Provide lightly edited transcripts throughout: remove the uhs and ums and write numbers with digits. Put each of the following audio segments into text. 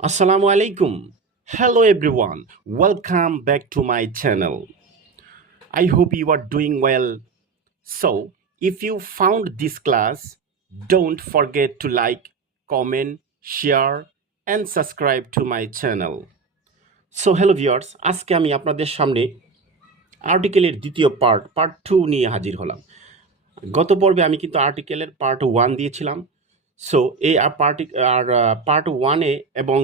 Assalamu alaikum. Hello everyone. Welcome back to my channel. I hope you are doing well. So, if you found this class, don't forget to like, comment, share and subscribe to my channel. So, hello viewers, আজকে আমি আপনাদের সামনে আর্টিকেলের দ্বিতীয় part 2 নিয়ে হাজির হলাম। গত পর্বে আমি কিন্তু আর্টিকেলের পার্ট 1 দিয়েছিলাম। সো এই পার্ট 1 এবং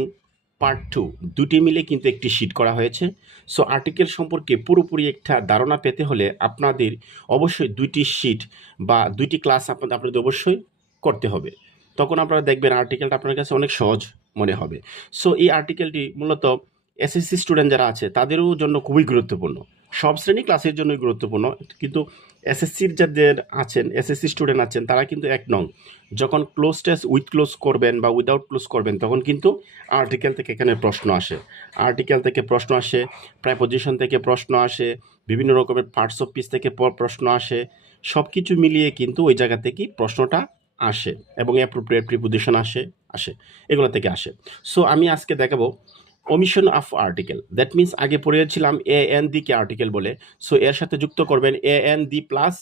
পার্ট 2 দুটি মিলে কিন্তু একটি শীট করা হয়েছে। সো আর্টিকেল সম্পর্কে পুরোপুরি একটা ধারণা পেতে হলে আপনাদের অবশ্যই দুইটি শীট বা দুইটি ক্লাস আপনাদের অবশ্যই করতে হবে। তখন আপনারা দেখবেন আর্টিকেলটা আপনার কাছে অনেক সহজ মনে হবে। সো এই আর্টিকেলটি মূলত এসএসসি স্টুডেন্ট যারা আছে তাদেরও জন্য খুবই গুরুত্বপূর্ণ। সব শ্রেণী ক্লাসের জন্যই গুরুত্বপূর্ণ, কিন্তু এসএসসির যাদের আছেন, এসএসসি স্টুডেন্ট আছেন, তারা কিন্তু এক নং। যখন ক্লোজ টেস্ট উইথ ক্লোজ করবেন বা উইদাউট ক্লোজ করবেন তখন কিন্তু আর্টিকেল থেকে এখানে প্রশ্ন আসে। আর্টিকেল থেকে প্রশ্ন আসে, প্রেপোজিশন থেকে প্রশ্ন আসে, বিভিন্ন রকমের পার্টস অফ স্পিচ থেকে প্রশ্ন আসে। সব কিছু মিলিয়ে কিন্তু ওই জায়গা থেকেই প্রশ্নটা আসে এবং অ্যাপ্রোপ্রিয়েট প্রিপোজিশন আসে এগুলো থেকে আসে। সো আমি আজকে দেখাবো ওমিশন অফ আর্টিকেল। দ্যাট মিন্স আগে পড়েছিলাম A N the K article বলে। সো এর সাথে যুক্ত করবেন এ এন দি প্লাস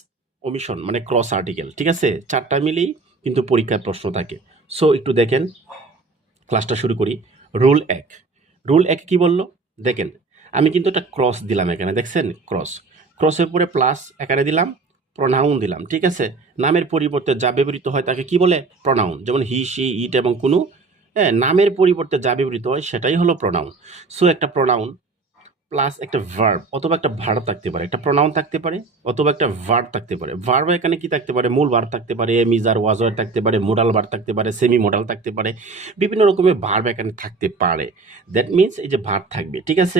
ওমিশন মানে ক্রস আর্টিকেল। ঠিক আছে, চারটা মিলেই কিন্তু পরীক্ষার প্রশ্ন থাকে। সো একটু দেখেন, ক্লাসটা শুরু করি। রুল 1 কি বললো দেখেন, আমি কিন্তু একটা ক্রস দিলাম এখানে, দেখছেন ক্রসের পরে প্লাস এখানে দিলাম, প্রনাউন দিলাম। ঠিক আছে, নামের পরিবর্তে যা ব্যবহৃত হয় তাকে কি বলে? প্রনাউন। যেমন হি, শি, ইট এবং কোনো নামের পরিবর্তে যা ব্যবহৃত হয় সেটাই হলো প্রনাউন। সো একটা প্রনাউন প্লাস একটা ভার্ব অথবা একটা ভার্ব থাকতে পারে, একটা প্রনাউন থাকতে পারে অথবা একটা ভার্ব থাকতে পারে। ভার্ব এখানে কি থাকতে পারে? মূল ভার্ব থাকতে পারে, এম ইজ আর ওয়াজ আর থাকতে পারে, মোডাল ভার্ব থাকতে পারে, সেমি মোডাল থাকতে পারে, বিভিন্ন রকমের ভার্ব এখানে থাকতে পারে। দ্যাট মিনস এই যে ভার্ব থাকবে, ঠিক আছে,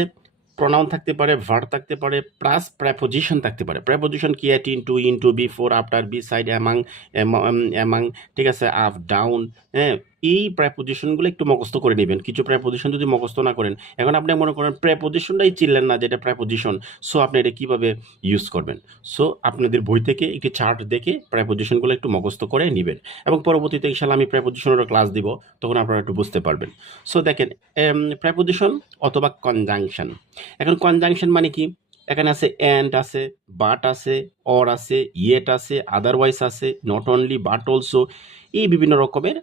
প্রনাউন থাকতে পারে, ভার্ব থাকতে পারে, প্লাস প্রেপোজিশন থাকতে পারে। প্রেপোজিশন কি? At, into, before, after, beside, among, ঠিক আছে, আপ, ডাউন। হ্যাঁ, এই প্রেপোজিশনগুলো একটু মুখস্থ করে নেবেন। কিছু প্রেপোজিশন যদি মুখস্থ না করেন, এখন আপনি মনে করেন প্রেপোজিশনটাই চিনলেন না যে এটা প্রেপোজিশন, সো আপনি এটা কীভাবে ইউজ করবেন? সো আপনাদের বই থেকে একটি চার্ট দেখে প্রেপোজিশনগুলো একটু মুখস্থ করে নেবেন এবং পরবর্তীতে ইনশাল্লাহ আমি প্রেপোজিশনেরও ক্লাস দিব, তখন আপনারা একটু বুঝতে পারবেন। সো দেখেন, প্রেপোজিশন অথবা কনজাংশন। এখন কনজাংশন মানে কি? এখানে আছে অ্যান্ড আছে, বাট আছে, অর আছে, ইয়েট আছে, আদারওয়াইজ আছে, নট অনলি বাট অলসো, এই বিভিন্ন রকমের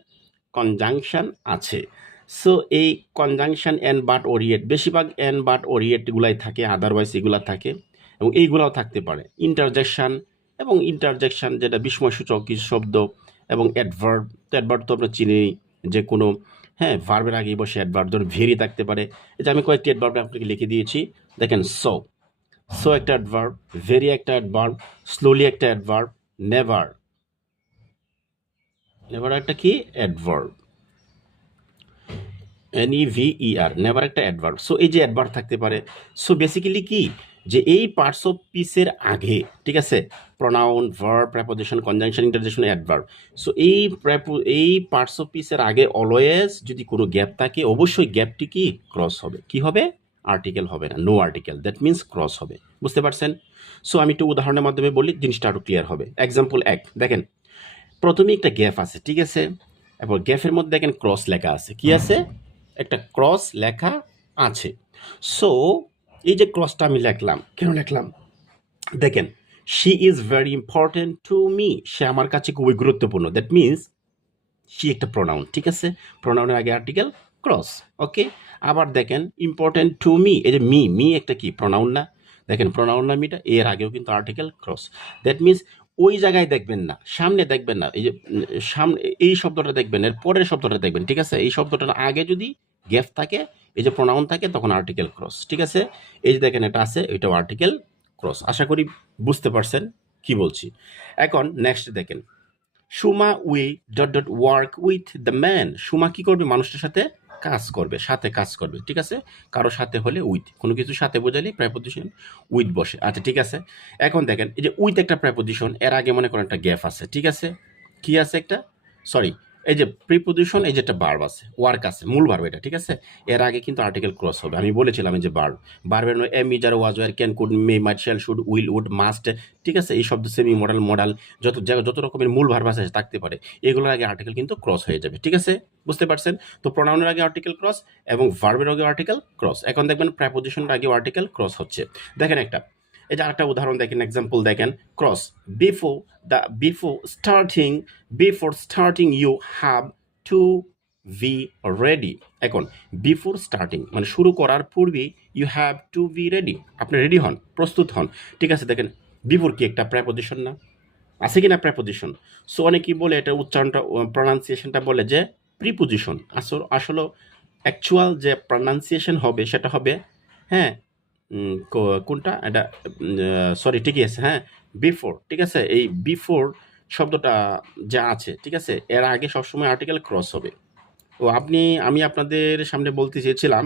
কনজাংশন আছে। সো এই কনজাংশন অ্যান্ড বাট ওরিয়েট, বেশিরভাগ অ্যান্ড বাট ওরিয়েটগুলাই থাকে, আদারওয়াইজ এগুলা থাকে এবং এইগুলাও থাকতে পারে। ইন্টারজেকশন যেটা বিস্ময়সূচক কিছু শব্দ, এবং অ্যাডভার্ব। তো অ্যাডভার্ব তো আমরা চিনি, যে কোনো ভার্বের আগেই বসে অ্যাডভার্ব। ধরুন ভেরি থাকতে পারে, এই যে আমি কয়েকটি অ্যাডভার্ব আপনাকে লিখে দিয়েছি। দেখেন, সো একটা অ্যাডভার্ব, ভেরি একটা অ্যাডভার্ব, স্লোলি একটা অ্যাডভার্ব, নেভার একটা কি অ্যাডভার্ব, NEVER, নেভার একটা অ্যাডভার্ব। সো এই যে অ্যাডভার্ব থাকতে পারে। সো বেসিক্যালি কি, যে এই পার্টস অফ পিসের আগে, ঠিক আছে, pronoun, verb, preposition, conjunction, interjection, adverb. So এই পার্টস অফ পিসের আগে অলওয়েজ যদি কোনো গ্যাপ থাকে, অবশ্যই গ্যাপটি কি ক্রস হবে। কি হবে? আর্টিকেল হবে না, no article, that means cross হবে। বুঝতে পারছেন? সো আমি একটু উদাহরণের মাধ্যমে বলি, জিনিসটা আরও ক্লিয়ার হবে। এক্সাম্পল 1 দেখেন, প্রথমে একটা গ্যাপ আছে, ঠিক আছে, এরপর গ্যাপের মধ্যে দেখেন ক্রস লেখা আছে। কি আছে? একটা ক্রস লেখা আছে। সো এই যে ক্রসটা আমি লিখলাম, কেন লিখলাম দেখেন, she is very important to me, সে আমার কাছে খুবই গুরুত্বপূর্ণ। দ্যাট মিনস শি একটা প্রোনাউন, ঠিক আছে, প্রোনাউনের আগে আর্টিকেল, ক্রস। ওকে, আবার দেখেন ইম্পর্টেন্ট টু মি, এই যে মি একটা কি প্রোনাউন না? দেখেন প্রোনাউন না মিটা, এর আগেও কিন্তু আর্টিকেল, ক্রস। দ্যাট মিনস ওই জায়গায় দেখবেন না, সামনে দেখবেন না, এই যে সামনে এই শব্দটা দেখবেন, এর পরের শব্দটা দেখবেন। ঠিক আছে, এই শব্দটার আগে যদি গ্যাপ থাকে, এই যে প্রোনাউন থাকে, তখন আর্টিকেল, ক্রস। ঠিক আছে, এই যে দেখেন এটা আছে, এটাও আর্টিকেল, ক্রস। আশা করি বুঝতে পারছেন কি বলছি। এখন নেক্সট দেখেন, Suma work with the man. Suma কি করবে? মানুষটার সাথে কাজ করবে, সাথে কাজ করবে। ঠিক আছে, কারো সাথে হলে উইথ, কোনো কিছু সাথে বোঝালে প্রেপোজিশন উইথ বসে। আচ্ছা ঠিক আছে, এখন দেখেন এই যে উইথ একটা প্রেপোজিশন, এর আগে মনে করেন একটা গ্যাপ আছে। ঠিক আছে, কি আছে? একটা, সরি, এই যে প্রিপোজিশন, এই যে একটা ভার্ব আছে, ওয়ার্ক আছে, মূল ভার্ব এটা, ঠিক আছে। এর আগে কিন্তু আর্টিকেল ক্রস হবে। আমি বলেছিলাম এই যে ভার্বের am is are was were can could may might shall should will would must, ঠিক আছে। এই শব্দ সেমি মডাল মডাল যত রকমের মূল ভার্ব আছে থাকতে পারে, এগুলোর আগে আর্টিকেল কিন্তু ক্রস হয়ে যাবে, ঠিক আছে। বুঝতে পারছেন? তো প্রোনাউনের আগে আর্টিকেল ক্রস এবং ভার্বের আগে আর্টিকেল ক্রস। এখন দেখবেন প্রেপোজিশনের আগে আর্টিকেল ক্রস হচ্ছে। দেখেন একটা, এই যে আরেকটা উদাহরণ দেখেন, এক্সাম্পল দেখেন, cross before the before starting you have to be ready. এখন বিফোর স্টার্টিং মানে শুরু করার পূর্বে you have to be ready, আপনি রেডি হন, প্রস্তুত হন, ঠিক আছে। দেখেন বিফোর কি একটা প্রেপোজিশন না, আছে কি না প্রেপোজিশন? সো অনেকেই বলে এটা উচ্চারণটা প্রনাউন্সিয়েশনটা বলে যে প্রিপোজিশন, আসলে অ্যাকচুয়াল যে প্রনাউন্সিয়েশন হবে সেটা হবে, হ্যাঁ, কোনটা এটা, সরি ঠিকই আছে, হ্যাঁ, বিফোর, ঠিক আছে। এই বিফোর শব্দটা যা আছে, ঠিক আছে, এর আগে সবসময় আর্টিকেল ক্রস হবে। তো আমি আপনাদের সামনে বলতে চেয়েছিলাম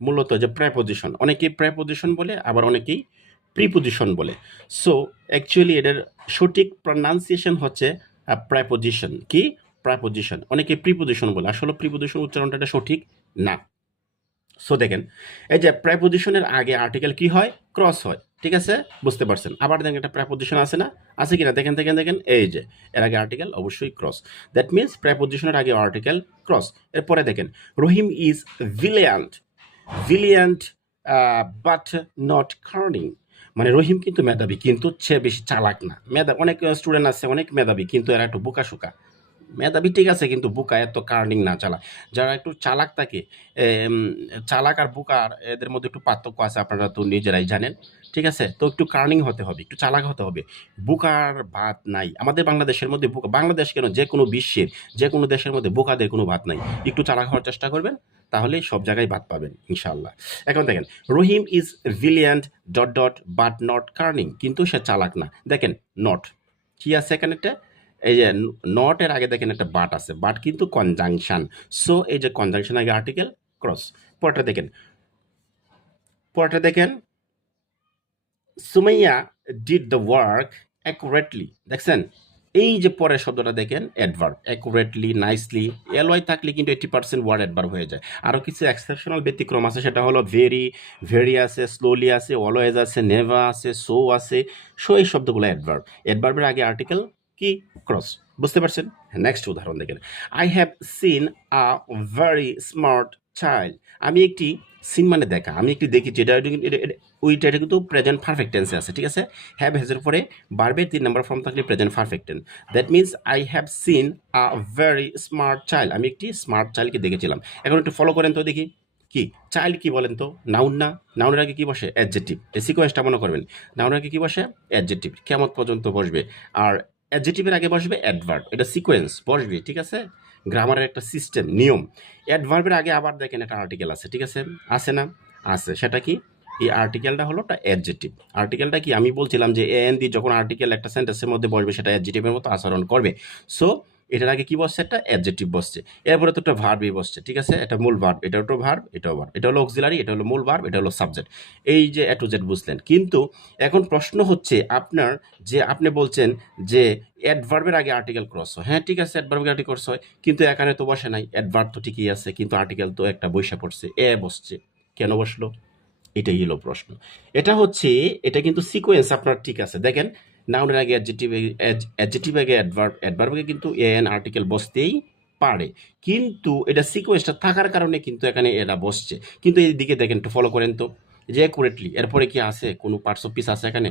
মূলত যে প্রেপোজিশন, অনেকেই প্রেপোজিশন বলে, আবার অনেকেই প্রিপোজিশন বলে। সো অ্যাকচুয়ালি এটার সঠিক প্রনাউন্সিয়েশন হচ্ছে প্রেপোজিশন। কি? প্রেপোজিশন। অনেকে প্রিপোজিশন বলে, আসলে প্রিপোজিশন উচ্চারণটা এটা সঠিক না। সো দেখেন, এই যে প্রেপোজিশনের আগে আর্টিকেল কি হয়? ক্রস হয়, ঠিক আছে। বুঝতে পারছেন? আবার দেখেন একটা প্রেপোজিশন আছে না, আছে কিনা দেখেন দেখেন দেখেন, এই যে এর আগে আর্টিকেল অবশ্যই ক্রস, দ্যাট মিনস প্রেপোজিশনের আগে আর্টিকেল ক্রস। এরপরে দেখেন, রহিম ইজ ভিলিয়ান্ট ভিলিয়ান্ট বাট নট কার্নিং। মানে রহিম কিন্তু মেধাবী, কিন্তু সে বেশি চালাক না। অনেক স্টুডেন্ট আছে অনেক মেধাবী, কিন্তু এরা একটু বোকাশোকা। মেধাবী ঠিক আছে, কিন্তু বোকা, এত কার্নিং না, চালাক। যারা একটু চালাক থাকে, এম, চালাক আর বোকার এদের মধ্যে একটু পার্থক্য আছে, আপনারা তো নিজেরাই জানেন, ঠিক আছে। তো একটু কার্নিং হতে হবে, একটু চালাক হতে হবে। বোকার ভাত নাই আমাদের বাংলাদেশের মধ্যে। বোকা বাংলাদেশ কেন, যে কোনো বিশ্বের যে কোনো দেশের মধ্যে বোকাদের কোনো ভাত নাই। একটু চালাক হওয়ার চেষ্টা করবেন, তাহলে সব জায়গায় ভাত পাবেন ইনশাআল্লাহ। এখন দেখেন, Rahim is valiant dot dot but not কার্নিং, কিন্তু সে চালাক না। দেখেন নট কি আছে এখানে একটা, এই যে নট এর আগে দেখেন একটা বাট আছে, বাট কিন্তু কনজাংশন। সো এই যে কনজাংশন আগে আর্টিকেল ক্রস। পরটা দেখেন, পরটা দেখেন, Sumaiya did the work accurately. দেখছেন? এই যে পরের শব্দটা দেখেন, অ্যাডভার্ব, অ্যাকুরেটলি, নাইসলি, এলওয়াই থাকলে কিন্তু 80% ওয়ার্ড অ্যাডভার্ব হয়ে যায়। আরও কিছু এক্সেপশনাল ব্যতিক্রম আছে, সেটা হলো ভেরি, ভেরি আছে, স্লোলি আছে, অলওয়েজ আছে, নেভার আছে, সো আছে। সো এই শব্দগুলো অ্যাডভার্ব। অ্যাডভার্বের আগে আর্টিকেল কি? ক্রস। বুঝতে পারছেন? নেক্সট উদাহরণ দেখেন, I have seen a very smart child. আমি একটি সিন মানে দেখা, আমি একটি দেখেছি, ওইটা কিন্তু প্রেজেন্ট পারফেক্ট টেন্সে আছে, ঠিক আছে। হ্যাভ হেজের পরে বারবে 3 নাম্বার ফর্ম থাকলে present perfect tense. That means I have seen a very smart child, আমি একটি স্মার্ট চাইল্ডকে দেখেছিলাম। এখন একটু ফলো করেন তো দেখি, কি চাইল্ড কি বলেন তো? নাউন না? নাউনের আগে কি বসে? অ্যাডজেক্টিভ। এই সিকোয়েন্সটা মনে করবেন, নাউনের আগে কি বসে? অ্যাডজেক্টিভ, কেমন পর্যন্ত বসবে। আর অ্যাডজেক্টিভের আগে বসবে অ্যাডভার্ব, এটা সিকোয়েন্স বসবে, ঠিক আছে। গ্রামারের একটা সিস্টেম, নিয়ম। অ্যাডভার্বের আগে আবার দেখেন একটা আর্টিকেল আছে, ঠিক আছে, আছে না? আছে। সেটা কি? এই আর্টিকেলটা হলো একটা অ্যাডজেক্টিভ। আর্টিকেলটা কি? আমি বলছিলাম যে এন দিয়ে যখন আর্টিকেল একটা সেন্টেন্সের মধ্যে বসবে, সেটা অ্যাডজেক্টিভের মতো আচরণ করবে। সো এটার আগে কি বসছে? একটা অ্যাডজেক্টিভ বসছে। এরপরে তো একটা ভার্বই বসছে, ঠিক আছে। এটা মূল ভার্ব, এটা একটা ভার্ব, এটাও ভার্ব, এটা হলো অক্সিলারি, এটা হলো মূল ভার্ব, এটা হলো সাবজেক্ট। এই যে এ টু জেড বুঝলেন। কিন্তু এখন প্রশ্ন হচ্ছে আপনার, যে আপনি বলছেন যে অ্যাডভার্বের আগে আর্টিকেল ক্রস হয়। হ্যাঁ ঠিক আছে, অ্যাডভার্বের আগে ক্রস হয়, কিন্তু এখানে তো বসে নাই। অ্যাডভার্ব তো ঠিকই আছে, কিন্তু আর্টিকেল তো একটা বৈশা পড়ছে, বসছে। কেন বসলো? এটাই হলো প্রশ্ন। এটা হচ্ছে, এটা কিন্তু সিকোয়েন্স আপনার ঠিক আছে। দেখেন, নাউনের আগে অ্যাডজেক্টিভ, অ্যাডজেক্টিভ আগে অ্যাডভার্ব, অ্যাডভার্ব আগে কিন্তু এন আর্টিকেল বসতেই পারে, কিন্তু এটা সিকোয়েন্সটা থাকার কারণে কিন্তু এখানে এটা বসছে। কিন্তু এইদিকে দেখেন, একটু ফলো করেন তো, যে অ্যাকুরেটলি এরপরে কি আছে? কোনো পার্টস অফ পিস আছে এখানে?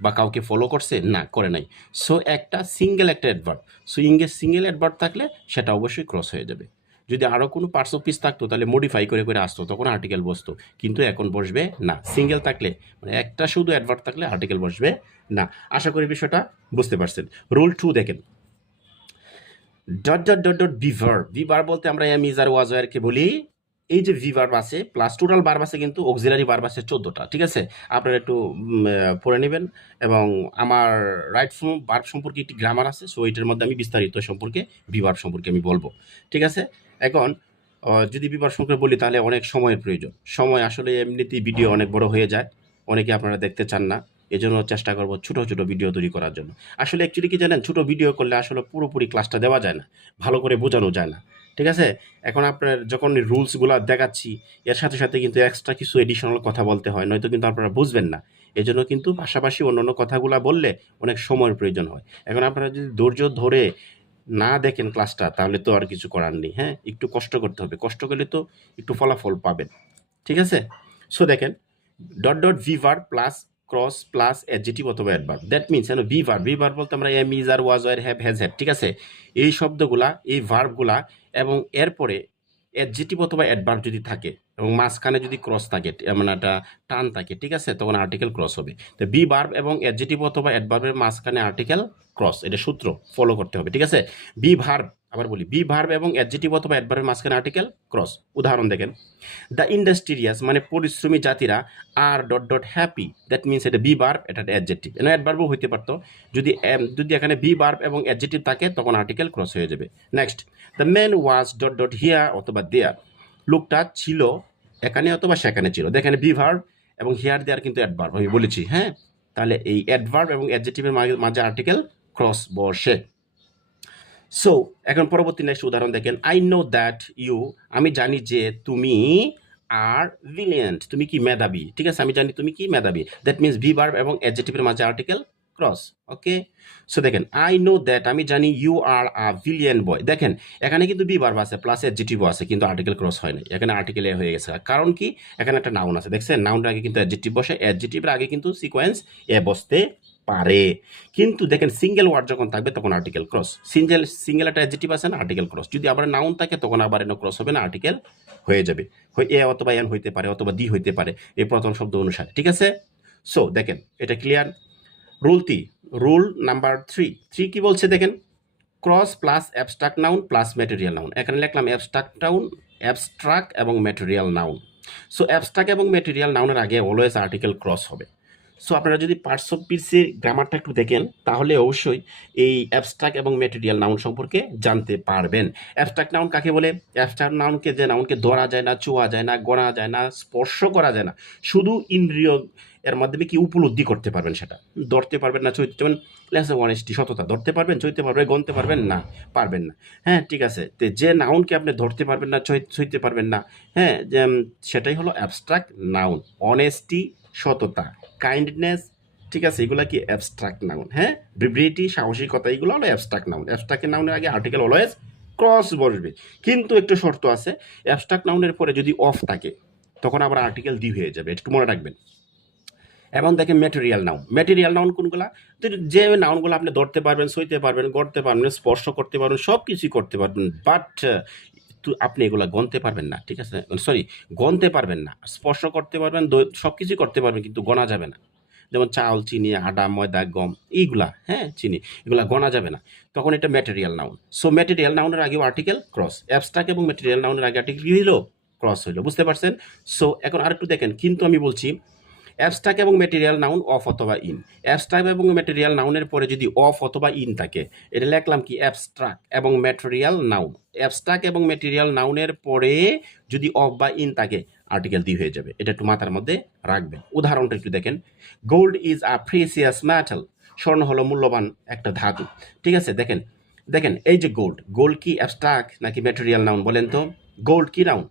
বা কাউকে ফলো করছে? না, করে নাই। সো একটা সিঙ্গেল একটা অ্যাডভার্ব, সো সিঙ্গেল অ্যাডভার্ব থাকলে সেটা অবশ্যই ক্রস হয়ে যাবে। যদি আরও কোনো পার্টস অফ পিস থাকতো, তাহলে মডিফাই করে করে আসতো, তখন আর্টিকেল বসতো। কিন্তু এখন বসবে না, সিঙ্গেল থাকলে, মানে একটা শুধু অ্যাডভার্ব থাকলে আর্টিকেল বসবে না। আশা করি বিষয়টা বুঝতে পারছেন। রুল 2 দেখেন, ডট ডট ডট ডট বিভার। বিভার বলতে আমরা এম ইজ আর ওয়াজ ওয়ারকে বলি। এই যে ভিভার্ব আছে প্লাস টোটাল ভার্ব আছে, কিন্তু অক্সিলারি ভার্ব আছে 14টা, ঠিক আছে। আপনারা একটু পড়ে নেবেন। এবং আমার রাইট ফর্ম ভার্ব সম্পর্কে একটি গ্রামার আছে, সো এটার মধ্যে আমি বিস্তারিত সম্পর্কে ভিভার্ব সম্পর্কে আমি বলবো, ঠিক আছে। এখন যদি ভিভার্ব সম্পর্কে বলি, তাহলে অনেক সময়ের প্রয়োজন। সময় আসলে এমনিতেই ভিডিও অনেক বড় হয়ে যায়, অনেকে আপনারা দেখতে চান না। এজন্য চেষ্টা করব ছোট ছোট ভিডিও তৈরি করার জন্য। আসলে অ্যাকচুয়ালি কি জানেন, ছোট ভিডিও করলে আসলে পুরোপুরি ক্লাসটা দেওয়া যায় না, ভালো করে বোঝানো যায় না। ঠিক আছে? এখন আপনার যখন রুলসগুলা দেখাচ্ছি, এর সাথে সাথে কিন্তু এক্সট্রা কিছু এডিশনাল কথা বলতে হয়, নয়তো কিন্তু আপনারা বুঝবেন না। এজন্য কিন্তু পাশাপাশি অন্যান্য কথাগুলা বললে অনেক সময়ের প্রয়োজন হয়। এখন আপনারা যদি ধৈর্য ধরে না দেখেন ক্লাসটা, তাহলে তো আর কিছু করার নেই। হ্যাঁ, একটু কষ্ট করতে হবে, কষ্ট করলে তো একটু ফলাফল পাবেন। ঠিক আছে? সো দেখেন, dot dot V verb plus cross plus adjective অথবা adverb, that means V verb, V verb বলতে আমরা এম ইজ আর ওয়াজ আর হ্যাভ হ্যাজ হ্যাড। ঠিক আছে? এই শব্দগুলা, এই ভার্বগুলা, এবং এরপরে অ্যাডজেক্টিভ অথবা অ্যাডভার্ব যদি থাকে এবং মাঝখানে যদি ক্রস থাকে, মানে একটা টান থাকে, ঠিক আছে, তখন আর্টিকেল ক্রস হবে। তো বি ভার্ব এবং অ্যাডজেক্টিভ অথবা অ্যাডভার্বের মাঝখানে আর্টিকেল ক্রস, এটা সূত্র ফলো করতে হবে। ঠিক আছে? বি ভার্ব, আবার বলি, বি ভার্ব এবং অ্যাডজেক্টিভ অথবা অ্যাডভার্বের মাঝখানে আর্টিকেল ক্রস। উদাহরণ দেখেন, দ্য ইন্ডাস্ট্রিয়াস মানে পরিশ্রমী জাতিরা আর dot dot happy, that means এটা বি ভার্ব, এটা অ্যাডজেক্টিভ, এটা অ্যাডভার্বও হইতে পারতো। যদি যদি এখানে বি ভার্ব এবং অ্যাডজেক্টিভ থাকে তখন আর্টিকেল ক্রস হয়ে যাবে। Next, the man was dot dot here অথবা দেয়ার, লোকটা ছিল এখানে অথবা সেখানে ছিল। দেখেন বি ভার্ব এবং হিয়ার দেয়ার কিন্তু অ্যাডভার্ব আমি বলেছি। হ্যাঁ, তাহলে এই অ্যাডভার্ব এবং অ্যাডজেক্টিভের মাঝে আর্টিকেল ক্রস বসে। সো এখন পরবর্তী নেক্সট উদাহরণ দেখেন, আই নো দ্যাট ইউ, আমি জানি যে তুমি আর ব্রিলিয়েন্ট, তুমি কি মেধাবী। ঠিক আছে, আমি জানি তুমি কি মেধাবী, দ্যাট মিনস ভি ভার্ব এবং অ্যাডজেক্টিভের মাঝে আর্টিকেল ক্রস। ওকে, সো দেখেন, আই নো দ্যাট, আমি জানি ইউ আর আ ব্রিলিয়েন্ট বয়। দেখেন এখানে কিন্তু বি ভার্ব আছে প্লাস অ্যাডজেক্টিভও আছে, কিন্তু আর্টিকেল ক্রস হয় নাই, এখানে আর্টিকেল হয়ে গেছে। কারণ কি, এখানে একটা নাউন আছে, দেখছেন নাউনটার আগে কিন্তু অ্যাডজেক্টিভ বসে, অ্যাডজেক্টিভের আগে কিন্তু সিকোয়েন্স এ বসতে পারে। কিন্তু দেখেন সিঙ্গেল ওয়ার্ড যখন থাকবে তখন আর্টিকেল ক্রস, সিঙ্গেল একটা অ্যাডজেক্টিভ আছে না, আর্টিকেল ক্রস। যদি আবার নাউন থাকে তখন আবার এনে ক্রস হবে না, আর্টিকেল হয়ে যাবে। এ অথবা এন হইতে পারে অথবা দি হইতে পারে এই প্রথম শব্দ অনুসারে। ঠিক আছে? সো দেখেন এটা ক্লিয়ার। রুল নাম্বার 3 কি বলছে দেখেন, cross plus abstract noun plus material noun. এখানে লিখলাম অ্যাবস্ট্রাক্ট এবং ম্যাটেরিয়াল নাউন। সো অ্যাবস্ট্রাক্ট এবং ম্যাটেরিয়াল নাউনের আগে অলওয়েজ আর্টিকেল ক্রস হবে। সো আপনারা যদি পার্টস অফ স্পিচের গ্রামারটা একটু দেখেন তাহলে অবশ্যই এই অ্যাবস্ট্রাক্ট এবং ম্যাটেরিয়াল নাউন সম্পর্কে জানতে পারবেন। অ্যাবস্ট্রাক্ট নাউন কাকে বলে? অ্যাবস্ট্রাক্ট নাউনকে, যে নাউনকে ধরা যায় না, ছোঁয়া যায় না, গণা যায় না, স্পর্শ করা যায় না, শুধু ইন্দ্রিয় এর মাধ্যমে কি উপলব্ধি করতে পারবেন, সেটা ধরতে পারবেন না, চৈতে, যেমন অনেস্টি, সততা, ধরতে পারবেন, চৈতে পারবেন, গণতে পারবেন না, পারবেন না। হ্যাঁ, ঠিক আছে, তো যে নাউনকে আপনি ধরতে পারবেন না, চৈতে পারবেন না, হ্যাঁ, যে সেটাই হলো অ্যাবস্ট্রাক্ট নাউন। অনেস্টি, সততা, কাইন্ডনেস, ঠিক আছে, এগুলা কি অ্যাবস্ট্রাক্ট নাউন। হ্যাঁ, ব্রিভিটি, সাহসিকতা, এগুলো হলো অ্যাবস্ট্রাক্ট নাউন। অ্যাবস্ট্রাক্ট নাউনের আগে আর্টিকেল অলওয়েজ ক্রস বসবে, কিন্তু একটু শর্ত আছে, অ্যাবস্ট্রাক্ট নাউনের পরে যদি অফ থাকে তখন আবার আর্টিকেল দি হয়ে যাবে, একটু মনে রাখবেন। এবং দেখেন ম্যাটেরিয়াল নাউন কোনগুলা? তো যে নাউনগুলো আপনি ধরতে পারবেন, সইতে পারবেন, গড়তে পারবেন, স্পর্শ করতে পারবেন, সব কিছুই করতে পারবেন, বাট আপনি এগুলা গণতে পারবেন না। ঠিক আছে, সরি, গণতে পারবেন না, স্পর্শ করতে পারবেন, সব কিছুই করতে পারবেন, কিন্তু গণা যাবে না। যেমন চাল, চিনি, আটা, ময়দা, গম, এইগুলা, হ্যাঁ, চিনি, এগুলা গণা যাবে না, তখন এটা ম্যাটেরিয়াল নাউন। সো ম্যাটেরিয়াল নাউনের আগেও আর্টিকেল ক্রস, অ্যাবস্ট্রাক্ট এবং ম্যাটেরিয়াল নাউনের আগে আর্টিকেল কি হইলো? ক্রস হইলো। বুঝতে পারছেন? সো এখন আরেকটু দেখেন, কিন্তু আমি বলছি অ্যাবস্ট্রাক্ট এবং ম্যাটেরিয়াল নাউন অফ অথবা ইন। অ্যাবস্ট্রাক্ট এবং ম্যাটেরিয়াল নাউনের পরে যদি অফ অথবা ইন থাকে, এটা লিখলাম কি, অ্যাবস্ট্রাক্ট এবং ম্যাটেরিয়াল নাউন। অ্যাবস্ট্রাক্ট এবং ম্যাটেরিয়াল নাউনের পরে যদি অফ বা ইন থাকে, আর্টিকেল দি হয়ে যাবে। এটা একটু মাথার মধ্যে রাখবেন। উদাহরণটা একটু দেখেন, gold is a precious metal, স্বর্ণ হলো মূল্যবান একটা ধাতু। ঠিক আছে, দেখেন দেখেন এই যে গোল্ড কি অ্যাবস্ট্রাক্ট নাকি ম্যাটেরিয়াল নাউন বলেন তো? গোল্ড কি নাউন?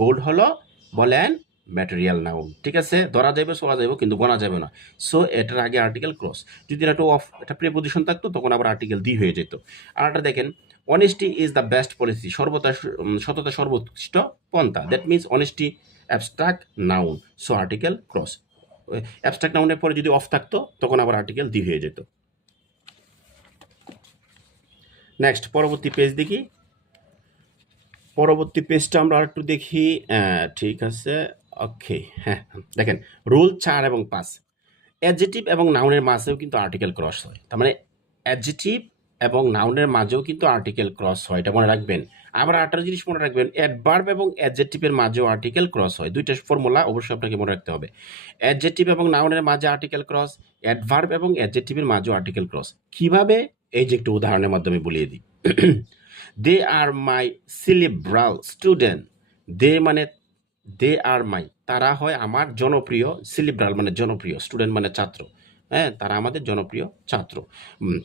গোল্ড হলো, বলেন, ম্যাটেরিয়াল নাউন। ঠিক আছে, ধরা যাবে, চলা যাবে, কিন্তু গণা যাবে না। সো এটার আগে আর্টিকেল ক্রস। যদি এটা অফ, এটা প্রিপজিশন থাকতো তখন আবার আর্টিকেল দি হয়ে যেত। আর এটা দেখেন, honesty is the best policy, সততা সর্বোৎকৃষ্ট পন্থা, that means honesty abstract noun, so article cross. Abstract নাউনের পরে যদি অফ থাকতো তখন আবার আর্টিকেল দি হয়ে যেত। নেক্সট পরবর্তী পেজ দেখি। পরবর্তী পেজটা আমরা আরেকটু দেখি। ঠিক আছে, ওকে, হ্যাঁ, দেখেন রুল 4 এবং 5, অ্যাডজেক্টিভ এবং নাউনের মাঝেও কিন্তু আর্টিকেল ক্রস হয়। তার মানে অ্যাডজেক্টিভ এবং নাউনের মাঝেও কিন্তু আর্টিকেল ক্রস হয়, এটা মনে রাখবেন। আবার আরেকটা জিনিস মনে রাখবেন, অ্যাডভার্ব এবং অ্যাডজেক্টিভের মাঝেও আর্টিকেল ক্রস হয়। দুইটা ফর্মুলা অবশ্যই আপনাকে মনে রাখতে হবে। অ্যাডজেক্টিভ এবং নাউনের মাঝে আর্টিকেল ক্রস, অ্যাডভার্ব এবং অ্যাডজেক্টিভের মাঝেও আর্টিকেল ক্রস। কিভাবে? এই যে একটু উদাহরণের মাধ্যমে বলিয়ে দিই। দে আর মাই সিলিব্রাল স্টুডেন্ট। দে আর মাই, তারা হয় আমার জনপ্রিয়, সিলিব্রাল মানে জনপ্রিয়, স্টুডেন্ট মানে ছাত্র, হ্যাঁ, তারা আমাদের জনপ্রিয় ছাত্র।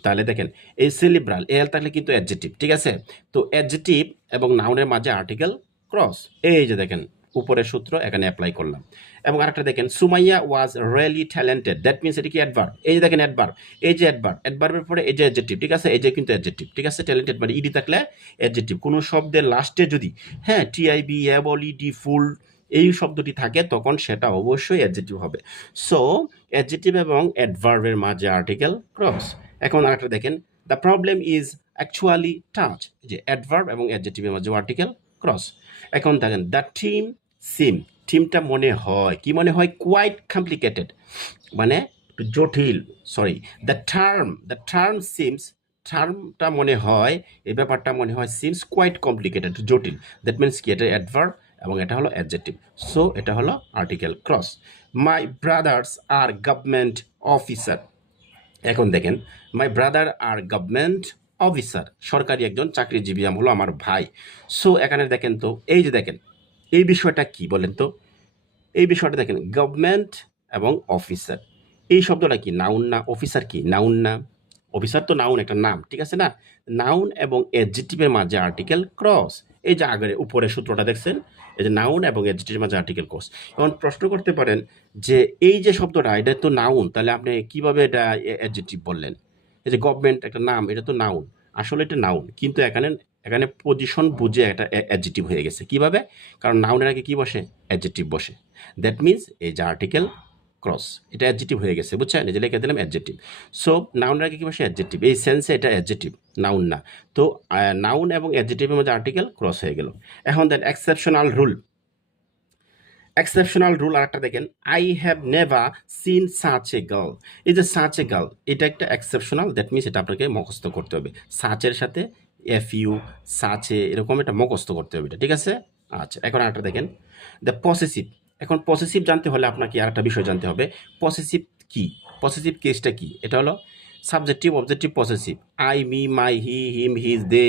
তাহলে দেখেন এই সেলিব্রাল এল থাকলে কিন্তু অ্যাডজেক্টিভ, ঠিক আছে? তো অ্যাডজেক্টিভ এবং নাউনের মাঝে আর্টিকেল ক্রস, এই যে দেখেন উপরের সূত্র এখানে অ্যাপ্লাই করলাম। এবং আরেকটা দেখেন Sumaiya was really talented, that means এটা কি অ্যাডভার্ব, এই যে দেখেন অ্যাডভার্ব, এই যে অ্যাডভার্ব, অ্যাডভার্বের পরে এই যে অ্যাডজেক্টিভ, ঠিক আছে? এই যে কিন্তু অ্যাডজেক্টিভ, ঠিক আছে? ট্যালেন্টেড মানে ইডি থাকলে অ্যাডজেক্টিভ। কোনো শব্দের লাস্টে যদি হ্যাঁ টিআইবি অ্যাবল ইডি ফুল এই শব্দটি থাকে তখন সেটা অবশ্যই অ্যাডজেক্টিভ হবে। সো অ্যাডজেক্টিভ এবং অ্যাডভার্বের মাঝে আর্টিকেল ক্রস। এখন আরেকটা দেখেন the problem is actually touch, যে অ্যাডভার্ব এবং অ্যাডজেক্টিভের মাঝে আর্টিকেল ক্রস। এখন দেখেন দ্য টিম সিম, টিমটা মনে হয় কি মনে হয় কোয়াইট কমপ্লিকেটেড, মানে একটু জটিল, সরি দ্য টার্ম সিমস, টার্মটা মনে হয় এই ব্যাপারটা মনে হয় সিমস কোয়াইট কমপ্লিকেটেড, জটিল, দ্যাট মিনস কি এটা অ্যাডভার্ব এবং এটা হলো অ্যাডজেক্টিভ। সো এটা হলো article cross. My brothers are government officer, এখন দেখেন my brother are government officer, সরকারি একজন চাকরিজীবী হলো আমার ভাই। সো এখানে দেখেন তো এই যে দেখেন এই বিষয়টা কি বলেন তো, এই বিষয়টা দেখেন গভর্নমেন্ট এবং অফিসার, এই শব্দটা কি নাউন না? অফিসার কি নাউন না? অফিসার তো নাউন, একটা নাম, ঠিক আছে না? নাউন এবং অ্যাডজেক্টিভের মাঝে আর্টিকেল ক্রস, এই যে আগের উপরের সূত্রটা দেখছেন, এই যে নাউন এবং অ্যাডজেক্টিভের মাঝে আর্টিকেল ক্রস। এখন প্রশ্ন করতে পারেন যে এই যে শব্দটা এটা তো নাউন, তাহলে আপনি কিভাবে এটা অ্যাডজেক্টিভ বললেন? এই যে গভর্নমেন্ট একটা নাম, এটা তো নাউন, আসলে এটা নাউন, কিন্তু এখানে এখানে পজিশন বুঝে একটা অ্যাডজেক্টিভ হয়ে গেছে। কিভাবে? কারণ নাউনের আগে কি বসে? অ্যাডজেক্টিভ বসে। দ্যাট মিনস এই যে আর্টিকেল ক্রস, এটা অ্যাডজেক্টিভ হয়ে গেছে, বুঝছেন? এই যে লিখে দিলাম অ্যাডজেক্টিভ। সো নাউনের আগে কি বসে? অ্যাডজেক্টিভ, এই সেন্সে এটা অ্যাডজেক্টিভ, নাউন না। তো নাউন এবং অ্যাডজেক্টিভের মধ্যে আর্টিকেল ক্রস হয়ে গেল। এখন দেন এক্সেপশনাল রুল, এক্সেপশনাল রুল আরেকটা দেখেন, I have never seen such a girl, এই যে সাচ এ গার্ল এটা একটা এক্সেপশনাল, দ্যাট মিনস এটা আপনাকে মুখস্থ করতে হবে, সাচের সাথে এফ ইউ সাচে এরকম একটা মুখস্থ করতে হবে এটা, ঠিক আছে? আচ্ছা, এখন আরেকটা দেখেন দ্য পসেসিভ। এখন পসেসিভ জানতে হলে আপনাকে আরেকটা বিষয় জানতে হবে, পসেসিভ কি, পসেসিভ কেসটা কি? এটা হলো subjective objective possessive, I me my he him his they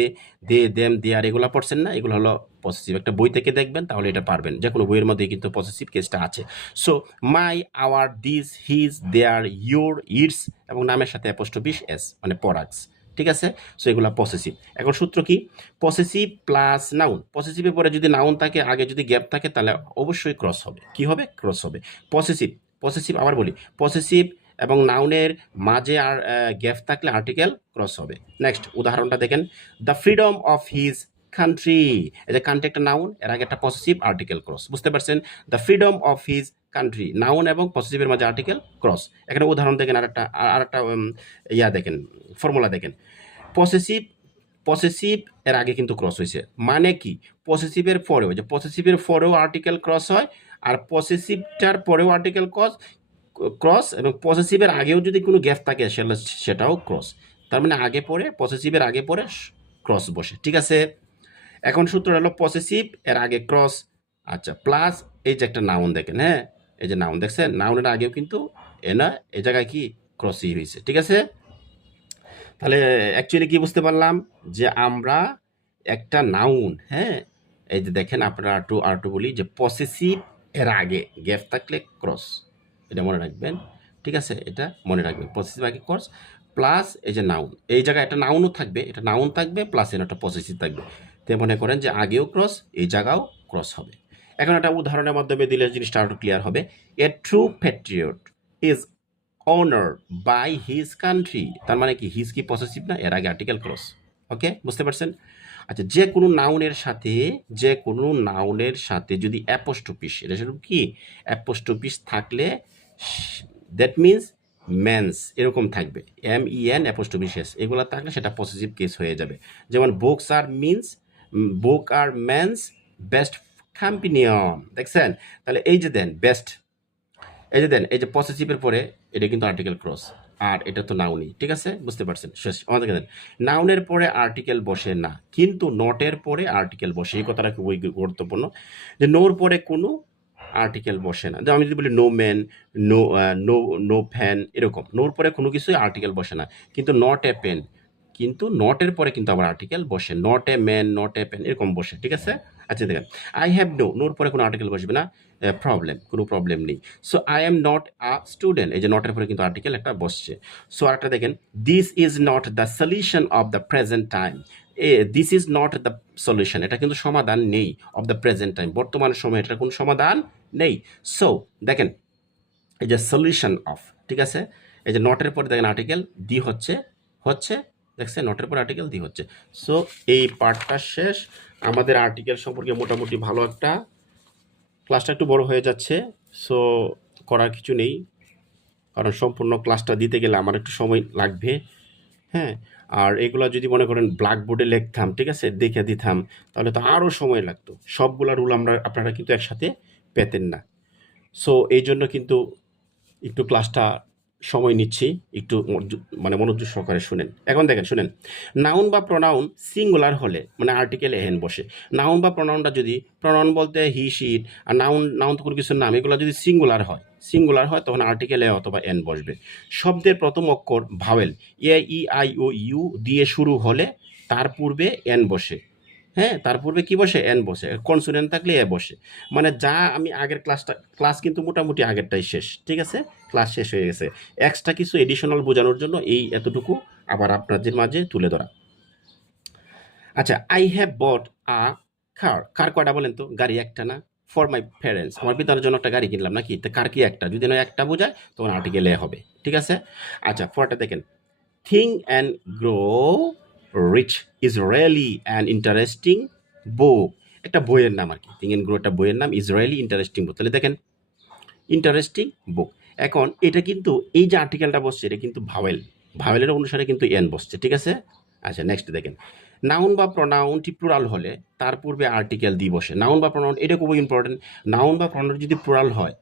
them their, এগুলো পড়ছেন না? এগুলো হলো পসেসিভ, একটা বই থেকে দেখবেন তাহলে এটা পারবেন, যে কোনো বইয়ের মধ্যে কিন্তু পসেসিভ কেসটা আছে। So my our this his there your it's এবং নামের সাথে অ্যাপোস্ট্রফি এস মানে পরাক্স, ঠিক আছে? সো এগুলো পসেসিভ। এখন সূত্র কি? পসেসিভ প্লাস নাউন, পসেসিভের পরে যদি নাউন থাকে আগে যদি গ্যাপ থাকে তাহলে অবশ্যই ক্রস হবে। কি হবে? ক্রস হবে। পসেসিভ, পসেসিভ আবার বলি, পসেসিভ এবং নাউনের মাঝে আর গ্যাপ থাকলে আর্টিকেল ক্রস হবে। নেক্সট উদাহরণটা দেখেন, the freedom of his country, এই যে কান্ট্রি একটা নাউন, এর আগে একটা পসেসিভ আর্টিকেল ক্রস, বুঝতে পারছেন? The freedom of his country, noun এবং পসেসিভের মাঝে আর্টিকেল ক্রস। এখানে উদাহরণ দেখেন, আরেকটা ইয়া দেখেন, ফর্মুলা দেখেন, পসেসিভ পসেসিভ এর আগে কিন্তু ক্রস হয়েছে, মানে কি পসেসিভের পরেও, যে পসেসিভের পরেও আর্টিকেল ক্রস হয়, আর পসেসিভটার পরেও আর্টিকেল ক্রস এবং পসেসিভের আগেও যদি কোনো গ্যাপ থাকে সেটাও ক্রস, তার মানে আগে পরে পসেসিভের আগে পরে ক্রস বসে, ঠিক আছে? এখন সূত্র হলো পসেসিভ এর আগে ক্রস, আচ্ছা, প্লাস এই যে একটা নাউন দেখেন, হ্যাঁ এই যে নাউন দেখছেন, নাউনের আগেও কিন্তু এ না এই জায়গায় কি ক্রসই হয়েছে, ঠিক আছে? তাহলে অ্যাকচুয়ালি কি বুঝতে পারলাম, যে আমরা একটা নাউন, হ্যাঁ এই যে দেখেন আপনারা আর টু বলি, যে পসেসিভ এর আগে গ্যাপ থাকলে ক্রস, এটা মনে রাখবেন, ঠিক আছে? এটা মনে রাখবেন, পসেসিভ আগে ক্রস প্লাস এই যে নাউন, এই জায়গায় একটা নাউনও থাকবে, এটা নাউন থাকবে প্লাস এর একটা পসেসিভ থাকবে, তো মনে করেন যে আগেও ক্রস এই জায়গাও ক্রস হবে। এখন একটা উদাহরণের মাধ্যমে দিলে জিনিসটা আরো ক্লিয়ার হবে, a true patriot is honoured by his country, তার মানে কি হিজ কি পসেসিভ না? এর আগে আর্টিকেল ক্রস, ওকে বুঝতে পারছেন? আচ্ছা, যে কোনো নাউনের সাথে যদি অ্যাপোস্ট্রোপিস, এটা শুধু কি অ্যাপোস্ট্রোপিস থাকলে, দ্যাট মিনস মেন্স এরকম থাকবে, MEN অ্যাপোস্ট্রোপিস এস, এগুলো থাকলে সেটা পসেসিভ কেস হয়ে যাবে। যেমন বুক আর মেন্স বেস্ট কম্পিনিয়ন, দেখছেন? তাহলে এই যে দেন বেস্ট, এই যে পসেসিভের পরে এটা কিন্তু আর্টিকেল ক্রস, আর এটা তো নাউনই, ঠিক আছে? বুঝতে পারছেন? শেষ আমাদের দেন নাউনের পরে আর্টিকেল বসে না, কিন্তু নটের পরে আর্টিকেল বসে, এই কথাটা খুবই গুরুত্বপূর্ণ, যে নোর পরে কোনো আর্টিকেল বসে না। যেমন আমি যদি বলি নো ম্যান, নো ফ্যান, এরকম নোর পরে কোনো কিছুই আর্টিকেল বসে না, কিন্তু নট এ পেন, কিন্তু নটের পরে কিন্তু আবার আর্টিকেল বসে, not a man, not a pen, এরকম বসে, ঠিক আছে? আচ্ছা দেখেন, আই হ্যাভ নো, নোর পরে কোনো আর্টিকেল বসবে না, প্রবলেম, কোনো প্রবলেম নেই। So I am not a student, এই যে নটের পরে কিন্তু আর্টিকেল একটা বসছে। সো আরেকটা দেখেন, this is not the solution of the present time, this is not the solution, এটা কিন্তু সমাধান নেই, অফ দ্য প্রেজেন্ট টাইম, বর্তমান সময়ে এটার কোনো সমাধান নেই। সো দেখেন, এই যে সলিউশন অফ, ঠিক আছে, এই যে নটের পরে দেখেন আর্টিকেল দি হচ্ছে, হচ্ছে, দেখছেন, নটের পরে আর্টিকেল দি হচ্ছে। সো এই পার্টটা শেষ। আমাদের আর্টিকেল সম্পর্কে মোটামুটি ভালো একটা, ক্লাসটা একটু বড় হয়ে যাচ্ছে, সো করার কিছু নেই, কারণ সম্পূর্ণ ক্লাসটা দিতে গেলে আমার একটু সময় লাগবে। হ্যাঁ, আর এগুলো যদি মনে করেন ব্ল্যাকবোর্ডে লিখতাম, ঠিক আছে, দেখে দিতাম, তাহলে তো আরও সময় লাগতো, সবগুলা রুল আপনারা কিন্তু একসাথে পেতেন না। সো এই জন্য কিন্তু একটু ক্লাসটা সময় নিচ্ছি, একটু মানে মনোযোগ সহকারে শুনেন। এখন দেখেন, শুনেন, নাউন বা প্রনাউন সিঙ্গুলার হলে মানে আর্টিকেল এহেন বসে। নাউন বা প্রনাউনটা যদি, প্রনাউন বলতে হি শিট, আর নাউন, নাউন তো কোনো কিছুর নাম, এগুলো যদি সিঙ্গুলার হয় তখন আর্টিকেল এ অথবা এন বসবে। শব্দের প্রথম অক্ষর vowel A E I O U দিয়ে শুরু হলে তার পূর্বে এন বসে। হ্যাঁ, তার পূর্বে কি বসে? এন বসে। কনসোনেন্ট থাকলে এ বসে। মানে যা আমি আগের ক্লাস কিন্তু মোটামুটি আগেরটাই শেষ, ঠিক আছে, ক্লাস শেষ হয়ে গেছে। এক্সট্রা কিছু এডিশনাল বোঝানোর জন্য এই এতটুকু আবার আপনাদের মাঝে তুলে ধরা। আচ্ছা, আই হ্যাভ বট আ কার কয়টা বলেন তো? গাড়ি একটা না? ফর মাই প্যারেন্টস, আমার পিতার জন্য একটা গাড়ি কিনলাম নাকি? তো কার কি একটা? যদি না একটা বোঝায় তখন আর্টিকেল এ হবে, ঠিক আছে? আচ্ছা, পরটা দেখেন, think and grow rich is really an interesting book, একটা বইয়ের নাম আর কি, থিং অ্যান্ড গ্রো একটা বইয়ের নাম, ইজ রিয়েলি ইন্টারেস্টিং বুক। তাহলে দেখেন, ইন্টারেস্টিং বুক। এখন এটা কিন্তু এই যে আর্টিকেলটা বসছে এটা কিন্তু ভাওয়েলের অনুসারে কিন্তু এন বসছে, ঠিক আছে? আচ্ছা, নেক্সট দেখেন, নাউন বা প্রনাউনটি প্লুরাল হলে তার পূর্বে আর্টিকেল দি বসে। নাউন বা প্রনাউন এটা খুবই ইম্পর্টেন্ট। নাউন বা প্রনাউন যদি প্লুরাল হয়,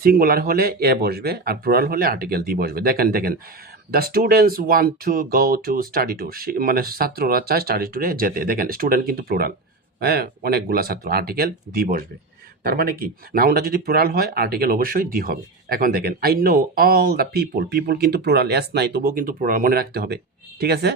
সিঙ্গুলার হলে এ বসবে, আর প্লুরাল হলে আর্টিকেল দি বসবে। দেখেন, the students want to go to study tour, মানে ছাত্ররা চায় স্টাডি ট্যুরে যেতে। দেখেন, স্টুডেন্ট কিন্তু প্লুরাল, হ্যাঁ, অনেকগুলা ছাত্র, আর্টিকেল দি বসবে। তার মানে কি, নাউনটা যদি প্লুরাল হয় আর্টিকেল অবশ্যই দি হবে। এখন দেখেন, I know all the people কিন্তু প্লুরাল, এস নাই তবুও কিন্তু প্লুরাল, মনে রাখতে হবে, ঠিক আছে?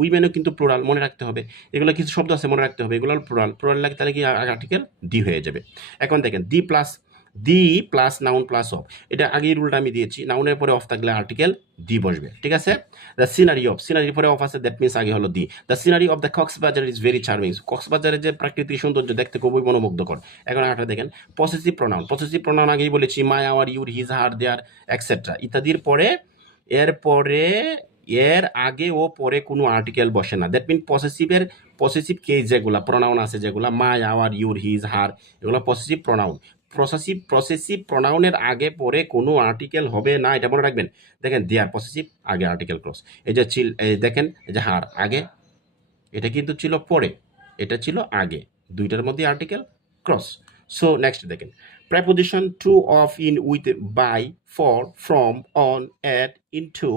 উইমেনও কিন্তু প্লুরাল, মনে রাখতে হবে। এগুলো কিছু শব্দ আছে মনে রাখতে হবে, এগুলো প্লুরাল লাগে, তাহলে কি আর্টিকেল দি হয়ে যাবে। এখন দেখেন, the plus noun plus of, এটা আগেই রুলটা আমি দিয়েছি, নাউনের পরে অফ থাকলে আর্টিকেল দি বসবে, ঠিক আছে? দ্য সিনারির পরে অফ আছে, দ্যাট মিনস আগে হলো the. The scenery of the Cox's Bazar is very charming, কক্সবাজারের যে প্রাকৃতিক সৌন্দর্য দেখতে খুবই মনোমুগ্ধকর। এখন আরেকটা দেখেন, পসেসিভ প্রনাউন আগেই বলেছি, my, our, your, his, her, their, etcetera ইত্যাদির পরে, এর আগে ও পরে কোনো আর্টিকেল বসে না। দ্যাট মিন পসেসিভ কেস যেগুলা প্রনাউন আছে, যেগুলা মাই, আওয়ার, ইউর, হিজ, হার, এগুলো পসেসিভ প্রনাউন। প্রসেসিভ প্রনাউনের আগে পরে কোনো আর্টিকেল হবে না, এটা মনে রাখবেন। দেখেন, দেয়ার পসেসিভ, আগে আর্টিকেল ক্রস। এই যে দেখেন, এই যে হার আগে, এটা কিন্তু ছিল পরে, এটা ছিল আগে, দুইটার মধ্যে আর্টিকেল ক্রস। সো নেক্সট দেখেন, preposition to, of, in, with, by, for, from, on, at, into,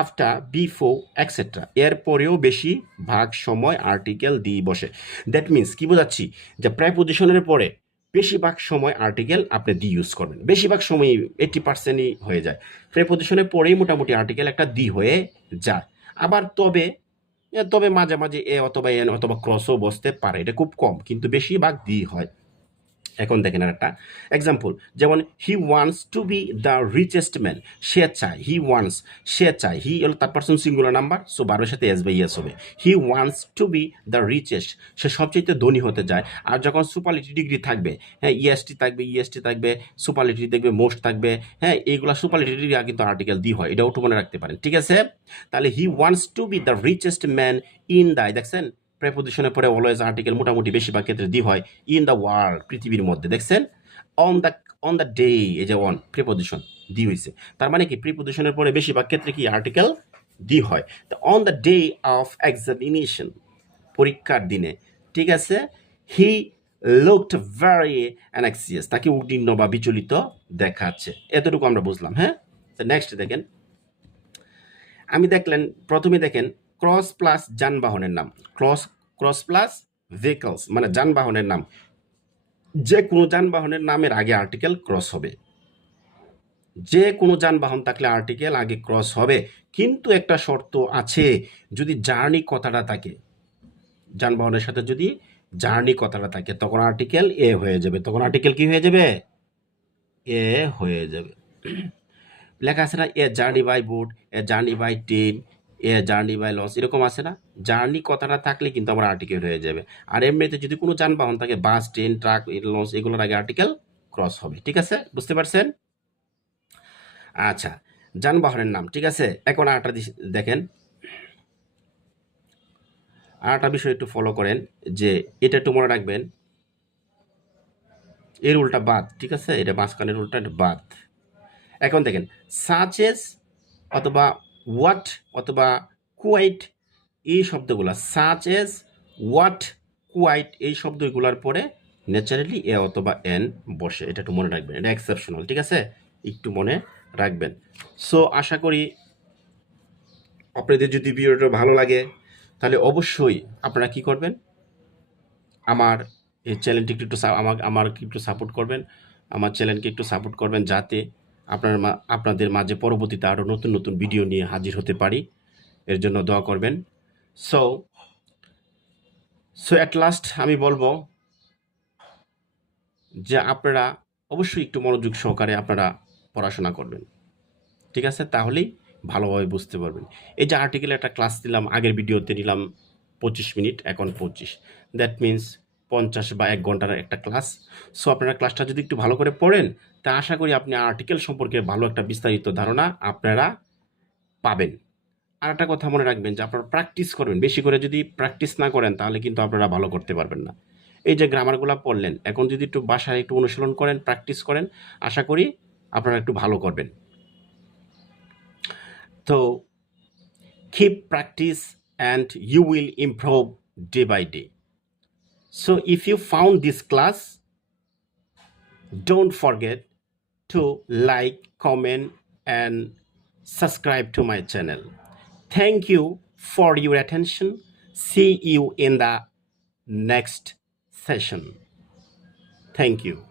after, before, etcetera, এর পরেও বেশি ভাগ সময় আর্টিকেল দিয়ে বসে। দ্যাট মিনস কি বোঝাচ্ছি, যে প্রেপোজিশনের পরে বেশিরভাগ সময় আর্টিকেল আপনি দি ইউজ করবেন, বেশিরভাগ সময় 80%ই হয়ে যায়। প্রেপোজিশনের পরেই মোটামুটি আর্টিকেল একটা দি হয়ে যায়। আবার তবে মাঝে মাঝে এ অথবা এন অথবা ক্রসও বসতে পারে, এটা খুব কম, কিন্তু বেশিরভাগ দি হয়। এখন দেখেন আর একটা এক্সাম্পল, যেমন he wants to be the richest man, সে চায়, হি হল তার পার্সন সিঙ্গুলার নাম্বার, সো বারের সাথে এস বাই এস হবে। He wants to be the richest, সে সবচেয়ে ধনী হতে চায়। আর যখন সুপারলেটিভ ডিগ্রি থাকবে, হ্যাঁ, ইএসটি থাকবে, সুপারলেটিভ দেখবে, মোস্ট থাকবে, হ্যাঁ, এইগুলা সুপারলেটিভ ডিগ্রি কিন্তু আর্টিকেল দি হয়, এটা একটু মনে রাখতে পারেন, ঠিক আছে? তাহলে হি wants to be the richest man in the, দেখছেন, প্রেপোজিশনের পরে অলওয়েজ আর্টিকেল মোটামুটি বেশিরভাগ ক্ষেত্রে দি হয়। ইন দ্য ওয়ার্ল্ড, পৃথিবীর মধ্যে, দেখছেন? অন দ্য ডে, এই যে অন প্রিপোজিশন দি হয়েছে, তার মানে কি প্রিপোজিশনের পরে বেশিরভাগ ক্ষেত্রে কি আর্টিকেল দি হয়। তো on the day of examination, পরীক্ষার দিনে, ঠিক আছে, হি লুকড ভেরি অ্যানক্সিয়াস, তাকে উদ্বিগ্ন বা বিচলিত দেখাচ্ছে। এতটুকু আমরা বুঝলাম, হ্যাঁ? তো নেক্সট দেখেন, প্রথমে দেখেন, ক্রস প্লাস যানবাহনের নাম, ক্রস প্লাস ভেহিকলস মানে যানবাহনের নাম, যে কোনো যানবাহনের নামের আগে আর্টিকেল ক্রস হবে, যে কোনো যানবাহন থাকলে আর্টিকেল আগে ক্রস হবে, কিন্তু একটা শর্ত আছে, যদি জার্নি কথাটা থাকে, যানবাহনের সাথে যদি জার্নি কথাটা থাকে, তখন আর্টিকেল এ হয়ে যাবে। তখন আর্টিকেল কি হয়ে যাবে? এ হয়ে যাবে। লেখা আছে না, a journey by boat, a journey by train, a journey by launch, এরকম আছে না? জার্নি কথাটা থাকলে কিন্তু আমার আর্টিকেল হয়ে যাবে। আর এমনিতে যদি কোনো যানবাহন থাকে, বাস, ট্রেন, ট্রাক, লঞ্চ, এগুলোর আগে আর্টিকেল ক্রস হবে। ঠিক আছে, বুঝতে পারছেন? আচ্ছা, যানবাহনের নাম, ঠিক আছে। এখন আরেকটা দেখেন, আরেকটা বিষয় একটু ফলো করেন, যে এটা একটু মনে রাখবেন, এর উল্টা বাদ, ঠিক আছে, এটা মাঝখানের উল্টা, এটা বাদ। এখন দেখেন, সাচেস অথবা হোয়াট অথবা কুয়াইট, এই শব্দগুলো, সাচেস, হোয়াট, কুয়াইট, এই শব্দগুলোর পরে ন্যাচারালি এ অথবা এন বসে। এটা একটু মনে রাখবেন, এটা এক্সেপশনাল, ঠিক আছে, একটু মনে রাখবেন। সো আশা করি আপনাদের যদি ভিডিওটা ভালো লাগে, তাহলে অবশ্যই আপনারা কি করবেন, আমার এই চ্যানেলটি একটু আমাকে একটু সাপোর্ট করবেন, আমার চ্যানেলকে একটু সাপোর্ট করবেন, যাতে আপনাদের মাঝে পরবর্তীতে আরও নতুন নতুন ভিডিও নিয়ে হাজির হতে পারি। এর জন্য দোয়া করবেন। সো সো অ্যাট লাস্ট আমি বলবো যে আপনারা অবশ্যই একটু মনোযোগ সহকারে আপনারা পড়াশোনা করবেন, ঠিক আছে, তাহলেই ভালোভাবে বুঝতে পারবেন। এই যে আর্টিকেল একটা ক্লাস দিলাম, আগের ভিডিওতে নিলাম 25 মিনিট, এখন 25, দ্যাট মিন্স 50 বা 1 ঘন্টার একটা ক্লাস। সো আপনারা ক্লাসটা যদি একটু ভালো করে পড়েন, তা আশা করি আপনি আর্টিকেল সম্পর্কে ভালো একটা বিস্তারিত ধারণা আপনারা পাবেন। আর একটা কথা মনে রাখবেন, যে আপনারা প্র্যাকটিস করবেন, বেশি করে যদি প্র্যাকটিস না করেন তাহলে কিন্তু আপনারা ভালো করতে পারবেন না। এই যে গ্রামারগুলো পড়লেন, এখন যদি একটু বাসায় একটু অনুশীলন করেন, প্র্যাকটিস করেন, আশা করি আপনারা একটু ভালো করবেন। তো keep practice and you will improve day by day. So if you found this class, don't forget to like, comment and subscribe to my channel. Thank you for your attention. See you in the next session. Thank you.